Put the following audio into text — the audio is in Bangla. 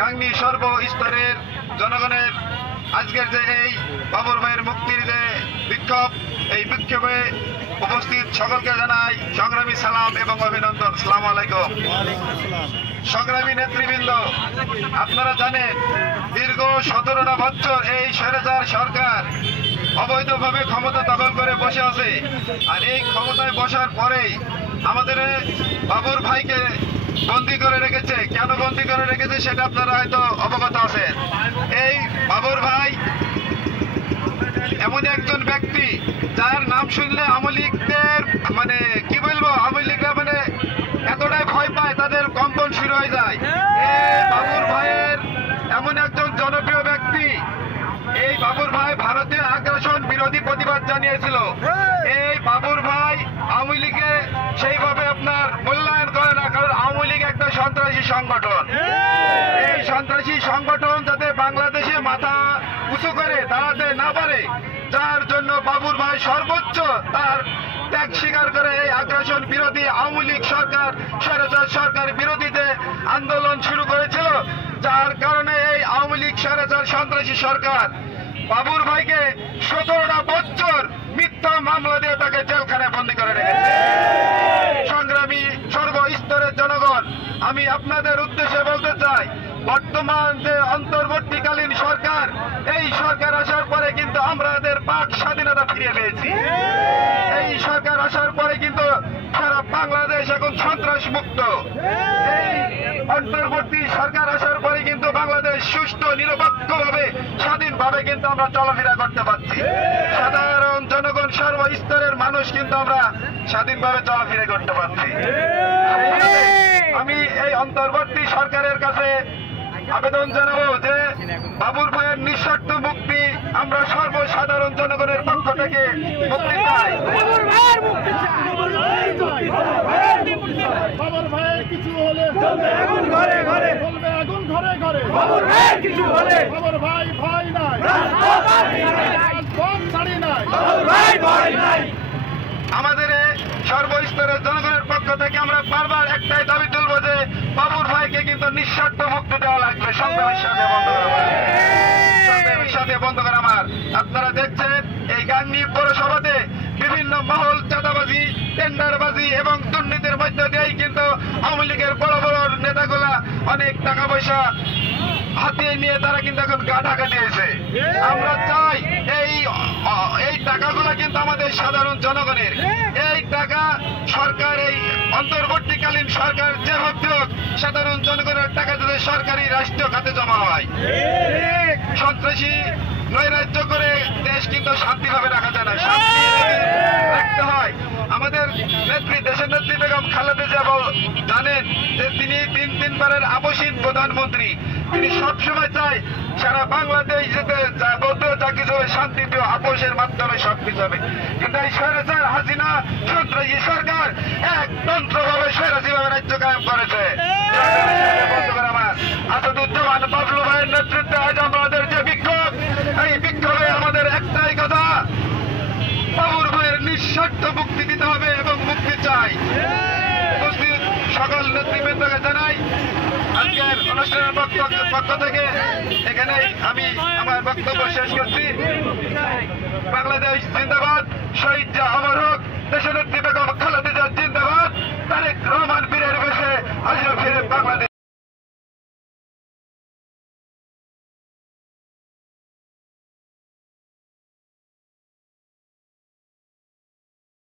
গাংনী সর্বস্তরের জনগণের আজকের যে এই বাবুর ভাইয়ের মুক্তির যে বিক্ষোভ, এই বিক্ষোভে উপস্থিত সকলকে জানাই সংগ্রামী সালাম এবং অভিনন্দন। আসসালামু আলাইকুম। সংগ্রামী নেতৃবৃন্দ, আপনারা জানেন দীর্ঘ 17টা বছর এই স্বৈরাচার সরকার অবৈধভাবে ক্ষমতা দখল করে বসে আছে। আর এই ক্ষমতায় বসার পরেই আমাদের বাবুর ভাইকে বন্দী করে রেখেছে। কেন বন্দী করে রেখেছে সেটা আপনারা হয়তো অবগত আছেন। এই বাবুর ভাই এমন একজন ব্যক্তি যার নাম শুনলে আওয়ামী লীগদের কি বলবো, আওয়ামী লীগরা এতটাই ভয় পায়, তাদের কম্পন শুরু হয়ে যায়। এই বাবুর ভাইয়ের এমন একজন জনপ্রিয় ব্যক্তি। এই বাবুর ভাই ভারতীয় আগ্রাসন বিরোধী প্রতিবাদ জানিয়েছিল। এই বাবুর ভাই আওয়ামী লীগে সেইভাবে আপনার মূল্যায়ন করে না, কারণ আওয়ামী লীগ একটা সন্ত্রাসী সংগঠন। এই সন্ত্রাসী সংগঠন যাতে বাংলাদেশে মাথা উঁচু করে দাঁড়াতে না পারে, যার জন্য বাবুর ভাই সর্বোচ্চ তার ত্যাগ স্বীকার করে এই আগ্রাসন বিরোধী আওয়ামী লীগ সরকার, স্বৈরাচার সরকার বিরোধীতে আন্দোলন শুরু করেছিল। যার কারণে এই আওয়ামী লীগ স্বৈরাচার সন্ত্রাসী সরকার বাবুর ভাইকে 17টা বছর মিথ্যা মামলা দিয়ে তাকে জেলখানায় বন্দী করে রেখেছে। সংগ্রামী সর্বস্তরের জনগণ, আমি আপনাদের উদ্দেশ্যে বলতে চাই, বর্তমান যে অন্তর্বর্তীকালীন সরকার, এই সরকার আসার পরে কিন্তু আমরা এদের পাক স্বাধীনতা ফিরিয়ে পেয়েছি। এই সরকার আসার পরে কিন্তু সারা বাংলাদেশ এখন সন্ত্রাস মুক্ত। এই অন্তর্বর্তী সরকার আসার পরে কিন্তু বাংলাদেশ সুষ্ঠু নিরপেক্ষভাবে স্বাধীনভাবে কিন্তু আমরা চলাফেরা করতে পারছি। সাধারণ জনগণ, সর্বস্তরের মানুষ কিন্তু আমরা স্বাধীনভাবে চলাফেরা করতে পারছি। আমি এই অন্তর্বর্তী সরকারের কাছে আবেদন জানাবো যে বাবুর ভাইয়ের নিঃশর্ত মুক্তি আমরা সর্বসাধারণ জনগণের পক্ষ থেকে মুক্তি চাই। বাবুর ভাইয়ের কিছু হলে আগুন ঘরে ঘরে বলবে, আগুন ঘরে ঘরে বাবুর ভাইয়ের কিছু হলে বাবুর ভাই ভয় নাই, ছাড়ি নাই, বাবুর ভাই ভয় নাই। আমাদের সর্বস্তরের জনগণের পক্ষ থেকে আমরা বারবার একটাই দাবি তুলবো যে বাবুর ভাইকে কিন্তু নিঃশর্ত মুক্তি দেওয়া লাগবে। সংগ্রামের সাথে বন্ধুগণ আমার, আপনারা দেখছেন এই গাংনী পৌরসভাতে বিভিন্ন মহল চাঁদাবাজি, টেন্ডারবাজি এবং দুর্নীতির মধ্যে দিয়েই কিন্তু আওয়ামী লীগের বড় বড় নেতাগুলা অনেক টাকা পয়সা হাতিয়ে নিয়ে তারা কিন্তু এখন গা ঢাকা দিয়েছে। আমরা চাই এই টাকাগুলা কিন্তু আমাদের সাধারণ জনগণের। এই টাকা সরকার, এই অন্তর্বর্তীকালীন সরকার যে হোক, সাধারণ জনগণের টাকা যাতে সরকারি রাষ্ট্রীয় খাতে জমা হয়। সন্ত্রাসী নৈরাজ্য করে দেশ কিন্তু শান্তিভাবে রাখা যায় না, শান্তি রাখতে হয়। আমাদের নেত্রী, দেশের নেত্রী বেগম খালেদা জিয়া জানেন যে তিনি তিনবারের আপসীন প্রধানমন্ত্রী। তিনি সবসময় চায় সারা বাংলাদেশ যেতে যা কিছু হবে শান্তিপ্রিয় আপোষের মাধ্যমে সবকিছু হবে। কিন্তু এই স্বৈরাচার হাসিনা সন্ত্রাসী সরকার একতন্ত্রভাবে স্বৈরাচীভাবে রাজ্য কায়েম করেছে। আমার আসাদুজ্জামান বাবলু ভাইয়ের নেতৃত্বে আজ আমাদের যে বিক্ষোভ, এই বিক্ষোভে আমাদের একটাই কথা, বাবুর ভাইয়ের নিঃস্বার্থ মুক্তি দিতে হবে এবং মুক্তি চাই। উপস্থিত সকল নেতৃবৃন্দকে জানাই আজকের অনুষ্ঠানের পক্ষ থেকে এখানে আমি আমার বক্তব্য শেষ করছি। বাংলাদেশ জিন্দাবাদ, শহীদ জিয়া অমর হোক, দেশনেত্রী বেগম খালেদা জিয়া জিন্দাবাদ, তারেক রহমান বীরের বেশে আসলে ফিরে বাংলাদেশ।